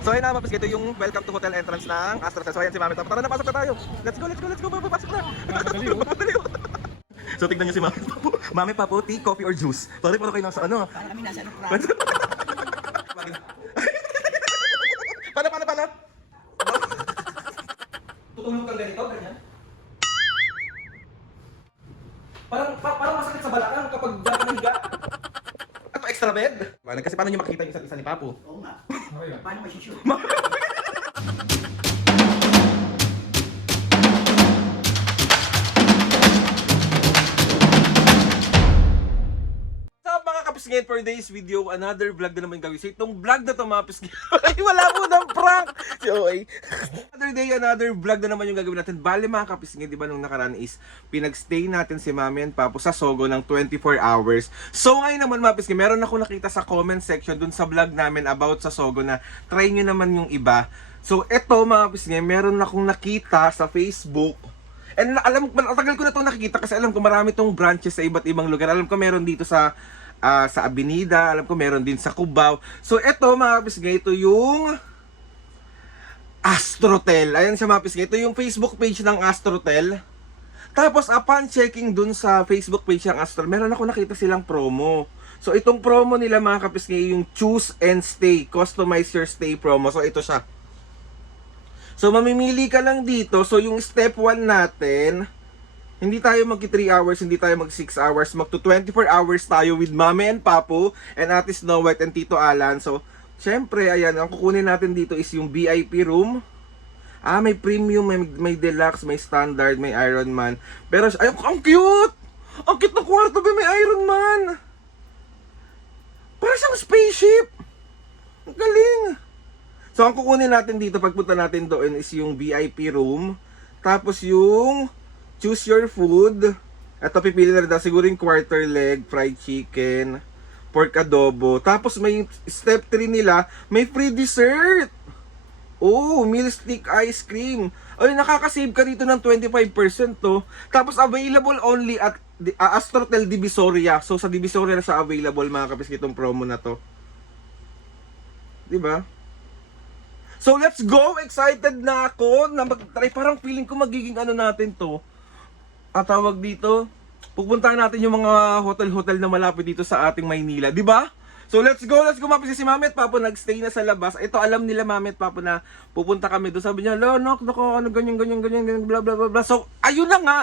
So ayun na mga ito yung welcome to hotel entrance ng Astrotel. So ayan si Mami. Tara na, pasok na tayo. Let's go. Pasok na. So tignan niyo si Mami Papo. Mami Papo, tea, coffee or juice? Sorry, para kayo nasa ano? Para kami nasa lukran. Paano? Tutulog kang ganito, ganyan? Parang masakit sa balakang kapag dyan ka nahiga. Ano, extra bed? Kasi paano nyo makita yung isa't isa ni Papo? Oo nga. Paano masishoot? Ngayon for today's video, another vlog na naman gawin. So itong vlog na to mga pisngin, ay wala po ng prank! So ay, another day, another vlog na naman yung gagawin natin. Bale mga kapisngin, di ba nung nakaraan is pinagstay natin si Mami and Papo sa Sogo ng 24 hours. So ngayon naman mga pisngin, meron ako nakita sa comment section dun sa vlog namin about sa Sogo na try nyo naman yung iba. So eto mga pisngin, meron akong nakita sa Facebook. And alam ko, matagal ko na itong nakikita kasi alam ko marami tong branches sa iba't ibang lugar. Alam ko meron dito sa Avenida, alam ko meron din sa Cubao. So eto mga pisngay, ito yung Astrotel. Ayan siya mga pisngay, ito yung Facebook page ng Astrotel. Tapos upon checking dun sa Facebook page ng Astrotel, meron ako nakita silang promo. So itong promo nila mga kapisngay, yung Choose and Stay, Customize Your Stay promo. So ito siya. So mamimili ka lang dito. So yung step 1 natin, hindi tayo magki 3 hours, hindi tayo mag 6 hours, magto 24 hours tayo with Mami and Papo and Ate Snow White and Tito Alan. So, syempre, ayan, ang kukunin natin dito is yung VIP room. May premium, may deluxe, may standard, may Iron Man. Pero, ay, ang cute! Ang cute ng kwarto, may Iron Man! Para siyang spaceship! Ang galing! So, ang kukunin natin dito, pagpunta natin doon is yung VIP room. Tapos yung choose your food. Ito pipili na rin daw siguro yung quarter leg, fried chicken, pork adobo. Tapos may step 3 nila, may free dessert. Oh, meal stick ice cream. Ay, nakaka-save ka dito ng 25% to. Tapos available only at Astrotel Divisoria. So sa Divisoria na siya available mga kapis itong promo na to. 'Di ba? So let's go! Excited na ako na mag-try. Parang feeling ko magiging ano natin to. At tawag dito, pupuntahan natin yung mga hotel-hotel na malapit dito sa ating Maynila, di ba? So let's go mapis si Mami at Papo nagstay na sa labas. Ito alam nila Mami at Papo na pupunta kami doon. Sabi niya, "Nok, ano ganyan, bla bla bla." So ayun na nga.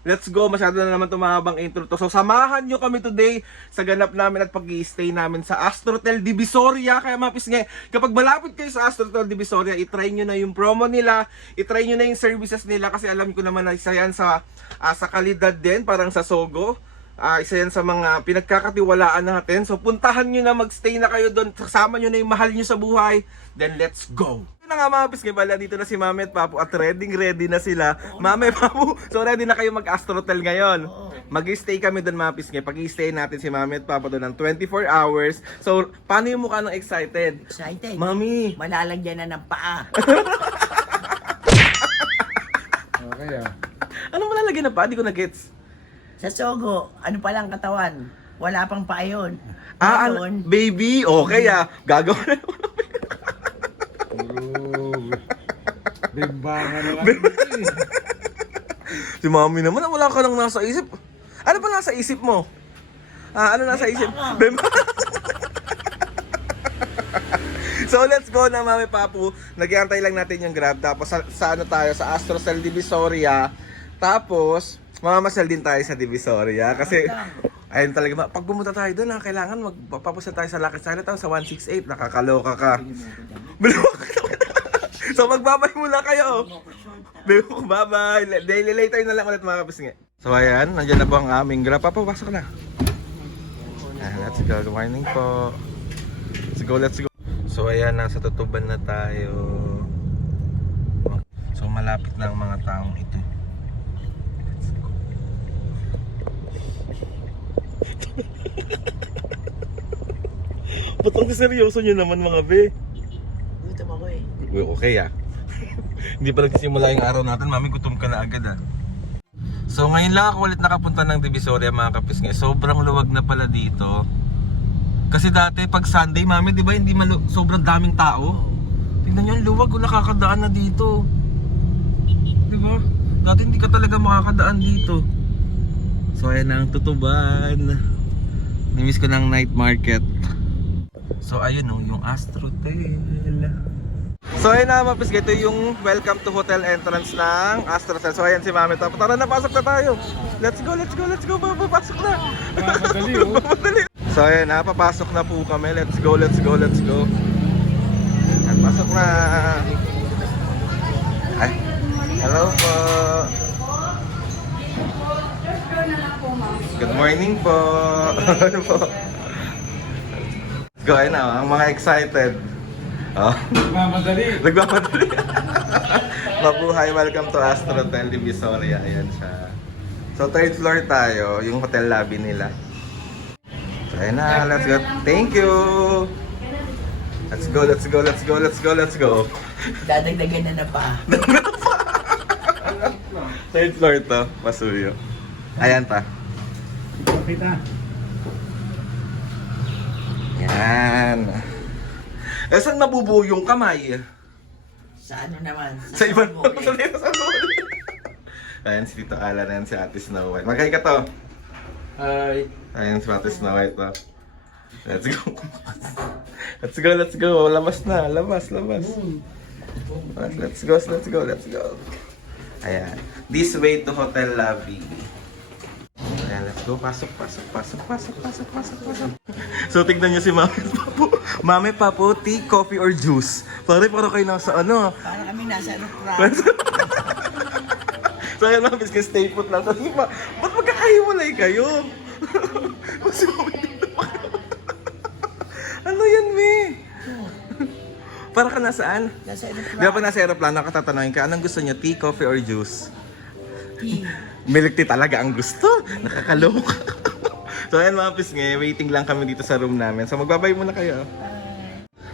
Let's go, masyado na naman tumahabang intro to. So samahan nyo kami today sa ganap namin at pag-i-stay namin sa Astrotel Divisoria. Kaya mga pisngay, kapag malapit kayo sa Astrotel Divisoria, itry nyo na yung promo nila, itry nyo na yung services nila kasi alam ko naman na isa yan sa kalidad din, parang sa Sogo. Isa yan sa mga pinagkakatiwalaan natin. So puntahan nyo na, magstay na kayo doon, kasama nyo na yung mahal nyo sa buhay. Then let's go! Na nga mga pisngay, pala dito na si Mami at Papo at ready na sila. Mami, Papo, so ready na kayo mag-Astrotel ngayon. Mag-stay kami doon mga pisngay. Pag-i-stay natin si Mami at Papo doon ng 24 hours. So, paano yung mukha ng excited? Excited. Mami! Malalagyan na ng paa. Okay Anong malalagyan na pa? Di ko na-gets. Sa Sogo, ano palang katawan? Wala pang paa yun. Baby! Okay gagawa na Bimbangan na lang. Si Mami naman, wala ka lang nasa isip. Ano pa nasa isip mo? Ano nasa isip? So let's go na Mami Papo. Nag-iantay lang natin yung Grab. Tapos sa ano tayo, sa Astrotel Divisoria. Tapos, mamamasal din tayo sa Divisoria. Kasi, ayun talaga, pag pumunta tayo doon, kailangan magpapusa tayo sa Lucky Chinatown sa 168. Nakakaloka ka. So magbabay muna kayo. Bye-bye. Daily later na lang ulit mga kapisngay. So ayan, nandiyan na po ang aming Grab. Papapasok na. Let's go. Good morning po. Let's go. So ayan, nasa Tutuban na tayo. So malapit na ang mga taong ito. Let's go. Ba't ang seryoso nyo naman mga be? Gutom ako eh. Okay Hindi pa nagsisimula yung araw natin, Mami, gutom ka na agad So ngayon lang ako ulit nakapunta ng Divisoria mga kapisngay. Sobrang luwag na pala dito. Kasi dati pag Sunday, Mami, di ba hindi sobrang daming tao? Tignan nyo, ang luwag kung nakakadaan na dito. Diba? Dati hindi ka talaga makakadaan dito. So ayan na ang Tutuban. Namiss ko ng night market. So ayun o, yung Astrotel. So ayun na mapis, ito yung welcome to hotel entrance ng Astrotel. So ayan si Mami Top. Tara na, pasok na tayo. Let's go, let's go, let's go. Papasok na. Madali oh. Madali. So ayan na, papasok na po kami. Let's go, let's go, let's go. At pasok na. Ay, hello po. Good morning po. Ano po? Let's go, ayun na, ang mga excited. Oh. Madali. Nagmamadali. Mabuhay, welcome to Astrotel Divisoria. Ayan siya. So third floor tayo, yung hotel lobby nila. So ayun na, let's go. Thank you. Let's go, let's go, let's go, let's go, let's go. Dadagdagan na pa. Third floor to, Pasuyo. Ayan pa. Kita. Yan. Eh, saan nabubuo yung kamay? Sa ano naman? Sa ibang Bukid. Ayan si Tito Alan, ayan si Ate Snow White. Magkay ka to. Hi. Ayan si Ate Snow White to. Let's go. Let's go, let's go. Labas na, labas, labas. Let's go, let's go, let's go. Ayan. This way to hotel lobby. Ayan, let's go. Pasok, pasok, pasok, pasok, pasok, pasok, pasok. So, tignan niyo si Mami at Papo. Mami, Papo, tea, coffee, or juice? Pare, parang kayo nasa ano. Para kami nasa aeroplano. So, ayan, Mami, kasi stay put lang. Sabi pa, ba't magkakahiwalay kayo? Kasi Mami, dito pa kayo. Ano yan, Mi? Para ka nasaan? Nasa Di ba aeroplano. pag nasa aeroplano, katatanungin ka, anong gusto niyo? Tea, coffee, or juice? Tea. Milk tea talaga ang gusto. Nakakaloka. So ayan mga pisngi, waiting lang kami dito sa room namin. So magbabay muna kayo.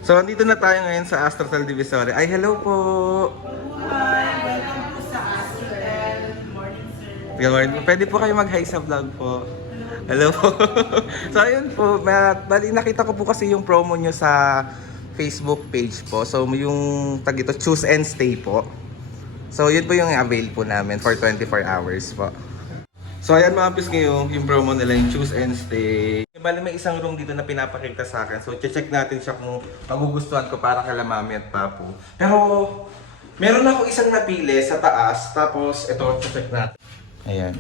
So andito na tayo ngayon sa Astrotel Divisoria. Ay, hello po. Hi, welcome po sa Astrotel. Good morning, sir. Good morning. Pwede po kayo mag-hi sa vlog po. Hello po. So ayun po, bali nakita ko po kasi yung promo nyo sa Facebook page po. So yung tag ito, choose and stay po. So yun po yung avail po namin for 24 hours po. So ayan mga pis ngayon, yung promo nila yung choose and stay. Bali may isang room dito na pinapakita sa akin. So check natin siya kung magugustuhan ko para kala Mami at Papo. Pero meron ako isang napili sa taas. Tapos ito, check natin. Ayan.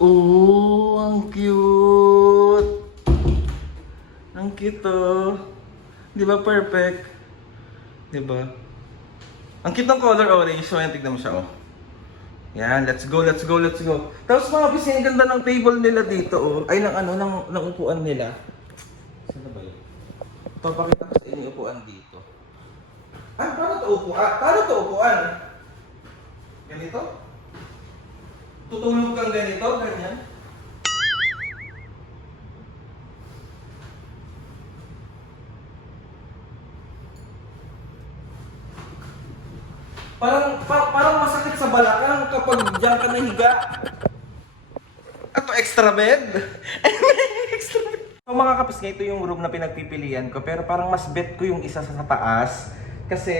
Oh, ang cute! Ang cute oh. Di ba perfect? Di ba? Ang cute ng color orange. So ayan, tignan mo siya oh. Yan, let's go, let's go, let's go. Tapos mga bis, ang ganda ng table nila dito oh. Ay, ng upuan nila. Saan na ba yun? Papakita ko sa inyo yung upuan dito. Ah, paano to upuan? Paano to upuan? Ganito? Tutulog kang ganito, ganyan? Parang masakit sa balakang kapag diyan ka nahiga. Ato extra bed? Extra bed. So mga kapis nga, ito yung room na pinagpipilian ko. Pero parang mas bet ko yung isa sa taas. Kasi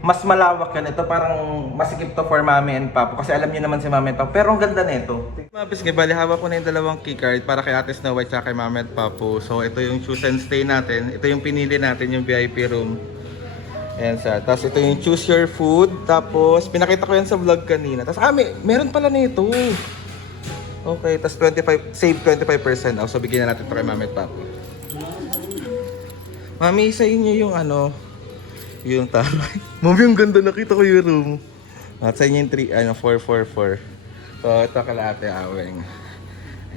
mas malawak yan. Ito parang masikip to for Mami and Papo. Kasi alam niyo naman si Mami and Papo. Pero ang ganda nito. Mga kapis nga, bali hawak ko na yung dalawang keycard para kay Ate Snow White at kay Mami and Papo. So ito yung choose and stay natin. Ito yung pinili natin, yung VIP room. Ayan sa. Tapos ito yung choose your food. Tapos pinakita ko yan sa vlog kanina. Tapos meron pala nito. Okay, tapos save 25% off. So bigyan na natin ito kay Mami at Papo. Mami, sa inyo yung yung taray. Mami, ang ganda, nakita ko yung room. At sa inyo yung 444. So ito kala Ate Aweng.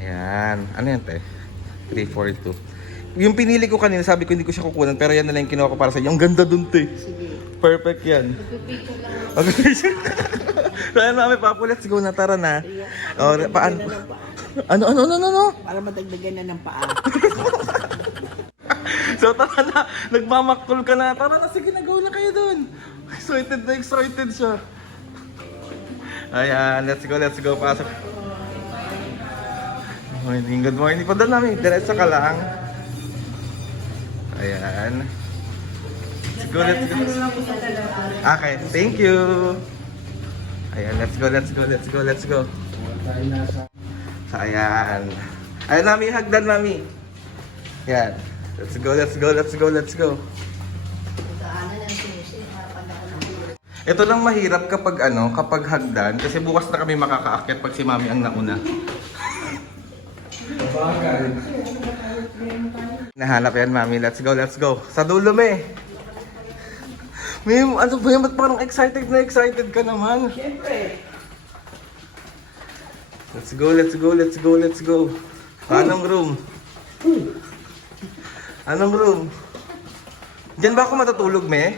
Ayan. Ano yan te? 342. Yung pinili ko kanina, sabi ko hindi ko siya kukunan, pero yan na lang yung kinuha ko para sa inyo. Ang ganda dun, te. Perfect yan. Okay. So, ayan, Mami, Papo, let's go na. Tara na. Oh, paano? Ano? Para madagdagan na ng paa. So, tara na. Nagmamaktul ka na. Tara na, sige, nag-go na kayo dun. Excited na excited siya. Ayan, let's go. Pasok. Good morning. Padal namin. Diretso ka lang. Ayan. Let's go, let's go. Okay, thank you. Ayan, let's go, let's go, let's go, let's go. So, ayan. Ayan, mami, hagdan, mami. Yan. Let's go, let's go, let's go, let's go. Ito lang mahirap kapag kapag hagdan kasi bukas na kami makakaakyat pag si mami ang nauna. Nahanap yan, mami. Let's go, let's go. Sa dulo, me. May, ano ba yan? Ba't parang excited na excited ka naman? Siyempre. Let's go, let's go, let's go, let's go. Anong room? Anong room? Diyan ba ako matutulog, me?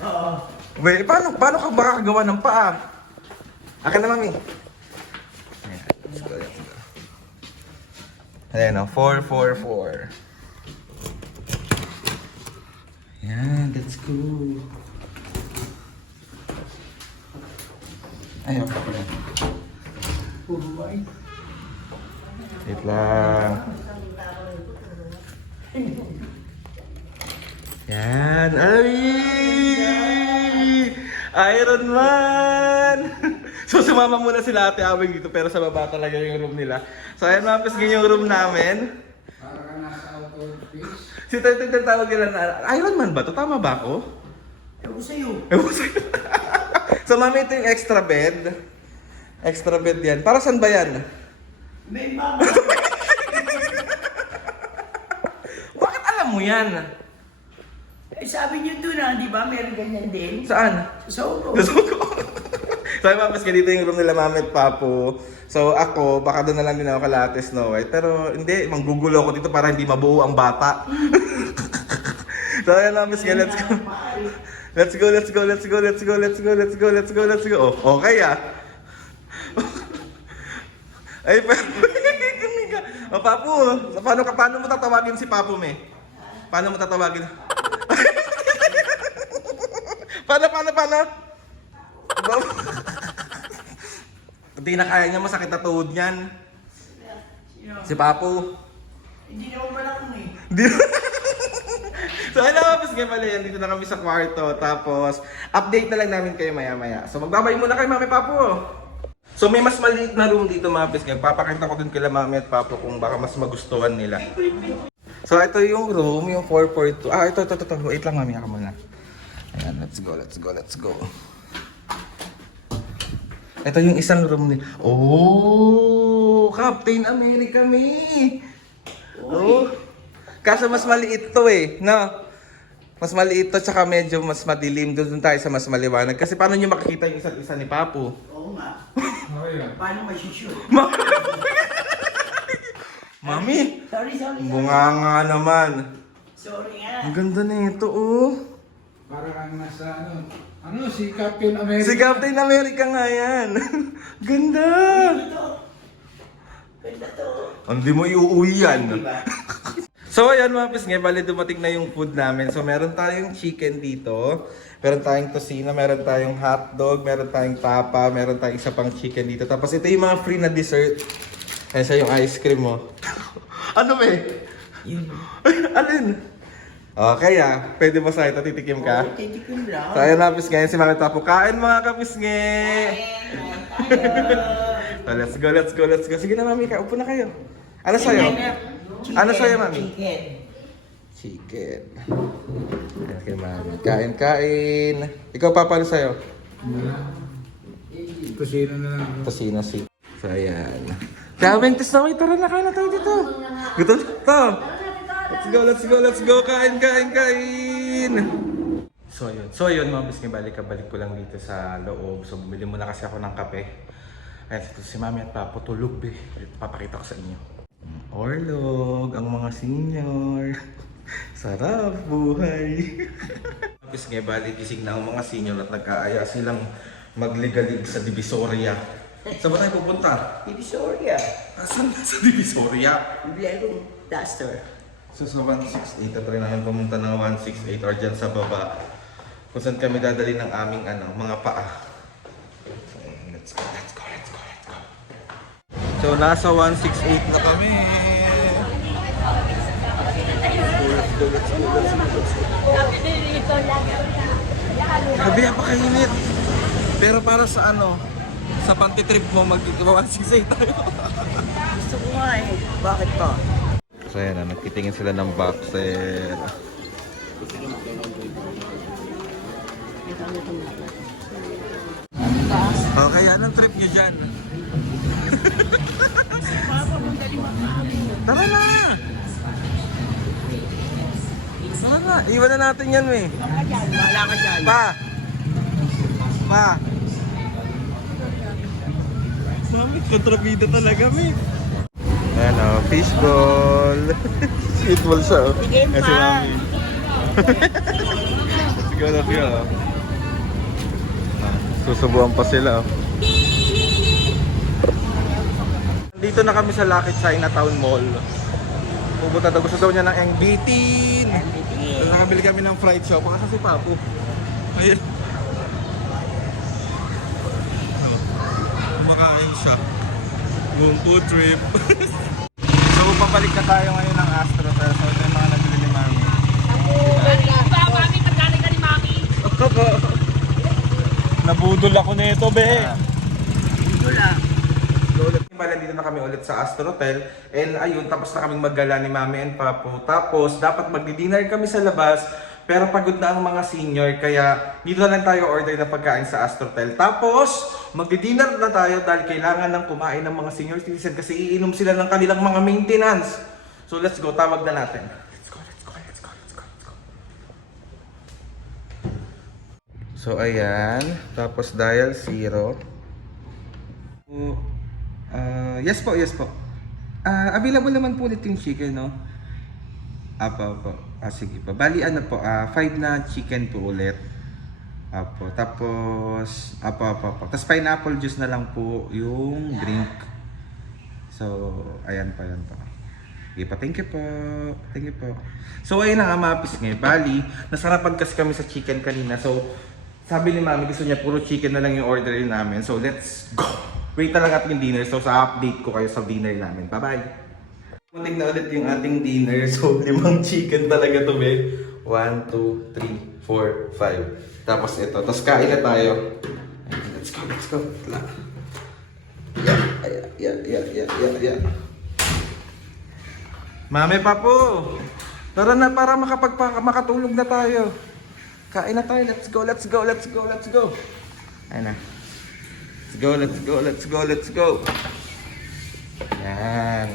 Oo. Wait, paano ka makakagawa ng paa? Akin na, mami. Ayan, let's go, let's go. Ayan, 4, 4, 4. Ayan, let's go. Ayaw pa pala. Wait lang. Yan. Ay! Iron Man! So sumama muna sila Ate Awing dito pero sa baba talaga yung room nila. So ayan, mapis ganyan yung room namin. Si Tete tawag nila na Iron Man ba to? Tama ba ako? Ewan sa'yo. Ewan sa'yo. So mami, ito yung extra bed. Extra bed yan. Para saan ba yan? May mama. Bakit alam mo yan? Eh, sabi niyo doon di ba? Meron ganyan din. Saan? So, So mapis dito yung room nila mami at papo. So ako, baka doon na lang din ako kalates Snow White. Pero hindi, manggugulo ako dito para hindi mabuo ang bata. So ayan mapis let's go. Let's go, let's go, let's go, let's go, let's go, let's go, let's go, let's go. Oh, okay Ay, pero oh, Papu, paano mo tatawagin si Papu, me? Paano mo tatawagin? Paano? Hindi na kaya niya, masakit na tuhod niyan. Sino? Si Papu. Hindi naman pala kung eh. So hello, mas ngayon pala yan. Dito na kami sa kwarto. Tapos, update na lang namin kayo maya-maya. So magbabay muna kayo, Mami Papu. So may mas maliit na room dito, mga pisngay. Papakita ko din kila Mami at Papu kung baka mas magustuhan nila. So ito yung room, yung 442. Ito. Wait lang, Mami. Ako muna. Ayan, let's go. Ito yung isang room nila. Oh, Captain America, me. Oh. Kaso mas maliit to no? Mas maliit to, tsaka medyo mas madilim. Doon tayo sa mas maliwanag. Kasi paano nyo makikita yung isa't isa ni Papu? Oo nga. Paano masishoot? Mami! Sorry. Bunga nga naman. Sorry nga. Ang ganda nito, oh. Parang nasa si Captain America. Si Captain America nga yan. Ganda! Ganda to. Hindi mo iuuwi yan. Diba? So ayan mga pisngay, bali dumating na yung food namin. So meron tayong chicken dito, meron tayong tosino, meron tayong hotdog, meron tayong tapa, meron tayong isa pang chicken dito. Tapos ito yung mga free na dessert. Ayan sa yung ice cream mo. Ano ba Yun. Alin? Okay pwede mo sa ito, titikim ka? Oo, titikim lang. So ayan mga pisngay, si Mami Papu. Kain mga kapisngay! So let's go. Sige na Mami, upo na kayo. Ano sa'yo? Ano sa'yo, Mami? Chicken. Okay, Mami. Kain. Ikaw, Papa, ano sa'yo? Kusino na lang. Tosino, si. So, ayan. Daming test na. Tara na, kain na tayo dito. Gutom to. Let's go. Kain. So, yun, mga bisking, balik ko lang dito sa loob. So, bumili muna kasi ako ng kape. Ayan, si Mami at Papa tulog, papakita ko sa inyo. Orlog, ang mga senior. Sarap buhay. Tapos nga bali gising na ang mga senior at nagkaaya silang magligalig sa Divisoria. Saan ba tayo pupunta? Divisoria. Saan sa Divisoria? Bibigyan kong duster. So sa 168 at rin namin pumunta ng 168 or dyan sa baba. Kung saan kami dadali ng aming mga paa. So, let's go. So nasa 168 na kami. Let's go. Grabe, napakainit. Pero para sa ano, sa pantitrip mo, mag-168 tayo. Gusto ko nga eh. Bakit pa? So yan na, nagtitingin sila ng boxer. Oh, kaya anong trip nyo dyan? Tara na! Tara na, iwan na natin yan eh. Wala ka dyan. Pa! Mami, kontrabida talaga, mi. Ayan o, fishball. Sweetball siya o. Sige pa. Si Mami. Sige na siya o. Susubuan pa sila o. Dito na kami sa Lucky Chinatown Mall. Pupunta daw, gusto daw niya ng MBT. So, nakabili kami ng fried chow. Pakasa si Papu. Ayun. Kumakain siya. Buong food trip. So, papalik na tayo ngayon ng Astro. So, ito yung mga nabili ni Mami. Mami, magdali ka ni Mami. Nabudol ako nito, be. Wala. Bala, dito na kami ulit sa Astro Hotel. And ayun, tapos na kaming maggala ni Mami and Papu. Tapos, dapat magdi-dinner kami sa labas. Pero pagod na ang mga senior, kaya dito na lang tayo order na pagkain sa Astro Hotel. Tapos, magdi-dinner na tayo dahil kailangan ng kumain ng mga senior citizen kasi iinom sila ng kanilang mga maintenance. So, let's go. Tawag na natin. Let's go. So, ayan. Tapos, dial 0. Yes po. Available naman po ulit yung chicken, no? Apo. Sige po. Bali, ano po, 5 na chicken po ulit. Apo. Tapos, apo. Tapos pineapple juice na lang po yung drink. So, ayan pa. Sige pa, thank you po. So, ayun na nga mga pisngi. Bali, nasarapan kasi kami sa chicken kanina. So, sabi ni Mami, gusto niya puro chicken na lang yung orderin namin. So, let's go! Wait na lang ating dinner. So, sa update ko kayo sa dinner namin. Bye-bye! Muntik na ulit yung ating dinner. So, 5 chicken talaga to, be. 1, 2, 3, 4, 5. Tapos ito. Tapos kain na tayo. Let's go. Yeah. Mami, Papu! Tara na para makatulog na tayo. Kain na tayo. Let's go. Ayun na. Let's go. Yan.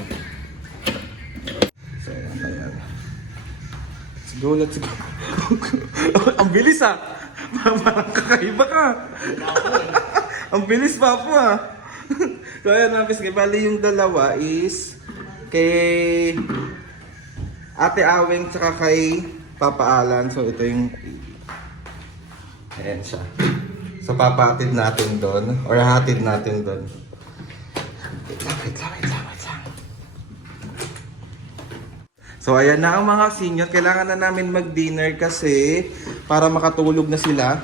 So, ayan. Let's go. Ang bilis ah. Parang kakaiba ka. Ang bilis pa po ah. So ayan mga pisngi. Bali yung dalawa is kay Ate Aweng tsaka kay Papa Alan. So ito yung ayan siya. So papatid natin doon or hatid natin doon. Wait lang. So ayan na ang mga senior. Kailangan na namin mag-dinner kasi para makatulog na sila.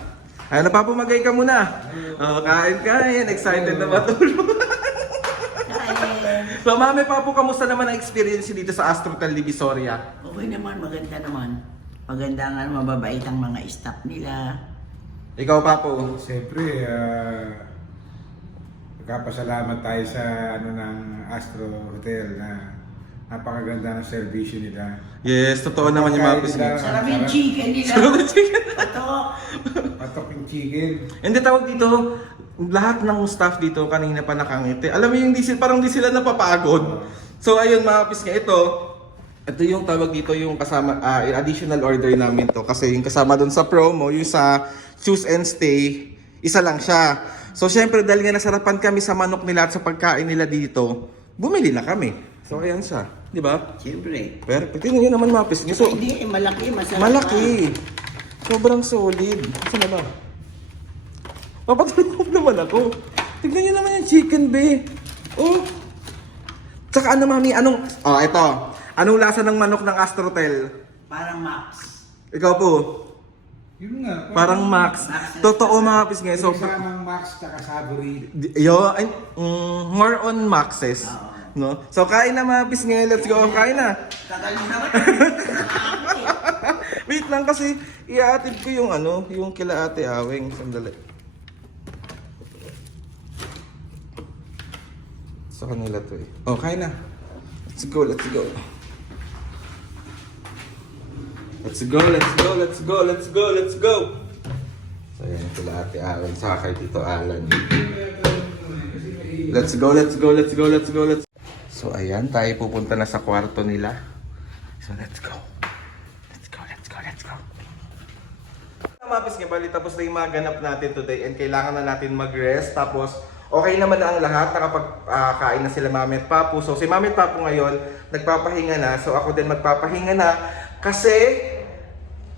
Ayan na, papumagay ka muna. Kain. Excited na matulog. So Mami, Papu, kamusta naman ang experience dito sa Astro Hotel Divisoria? Okay naman, maganda naman. Maganda nga, mababait ang mga staff nila. Ikaw, Papu. Siyempre, nagkapasalamat tayo sa ng Astro Hotel na napakaganda ng servisyo nila. Yes, totoo naman yung mga pisngi. Sarap yung chicken nila. Patok. Patok yung chicken. Hindi, tawag dito, lahat ng staff dito kanina pa nakangiti. Alam mo yung parang di sila napapagod. So ayun mga pisngi, ito yung tawag dito yung kasama, additional order namin to. Kasi yung kasama dun sa promo, yung sa Choose and Stay, isa lang siya. So syempre dahil nga nasarapan kami sa manok nila at sa pagkain nila dito, bumili na kami. So ayan siya, di ba? Siyempre. Pero tingnan nyo naman mga pisngi. So, Hindi, malaki, masarap. malaki. Sobrang solid. Saan na ba? Papatulog naman ako. Tignan nyo naman yung chicken, be. Oh. Tsaka ano, Mami? Ito. Anong lasa ng manok ng Astro Hotel? Parang Max. Ikaw po. Yun nga. Parang Max. Totoo mga pisngi. So, Kasamang Max tsaka Savory. more on Maxes. No? So, kain na mga pisngi. Let's go. Kain na. Tagal mo naman. Wait lang kasi iaatid ko yung ano, yung kila Ate Aweng. Sandali. Sa kanila to eh. Oh, kaya na. Let's go, let's go. Let's go, let's go, let's go, let's go, let's go. So yan kila Ate Aweng, saka kay Tito Alan. Let's go, let's go, let's go, let's go, let's go. So ayan, tayo pupunta na sa kwarto nila. So let's go. Let's go, let's go, let's go. Mapis nga bali, tapos na yung mga ganap natin today and kailangan na natin mag-rest. Tapos okay naman na ang lahat, nakapag-kain na sila Mami at Papu. So si Mami at Papu ngayon, nagpapahinga na. So ako din magpapahinga na kasi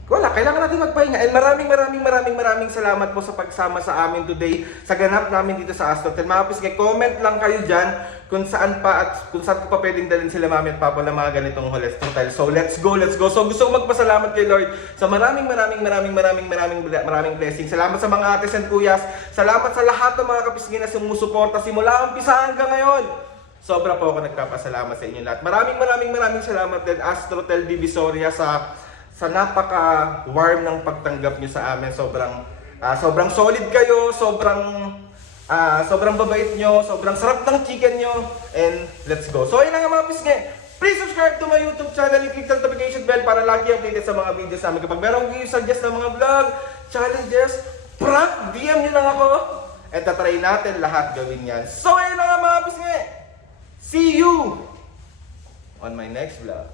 wala, kailangan natin magpahinga. And maraming salamat po sa pagsama sa amin today sa ganap namin dito sa Astrotel. Mapis nga, comment lang kayo dyan kung saan pa at kung saan ko pa pwedeng dalhin sila Mami at Papa ng mga ganitong Astrotel. So let's go, let's go. So gusto ko magpasalamat kay Lord sa maraming blessings. Salamat sa mga ates and kuyas. Salamat sa lahat ng mga kapisngin na sumusuporta simula umpisa hanggang ngayon. Sobra po ako nagpapasalamat sa inyo lahat. Maraming salamat din Astrotel Divisoria sa napaka-warm ng pagtanggap niyo sa amin. Sobrang solid kayo, sobrang babait nyo, sobrang sarap ng chicken nyo, and let's go. So ayun lang nga mga pisngi. Please subscribe to my YouTube channel and click the notification bell para lagi updated sa mga videos namin. Kapag meron kayo suggest ng mga vlog, challenges, prank, DM nyo lang ako. At tatry natin lahat gawin yan. So ayun lang nga mga pisngi. See you on my next vlog.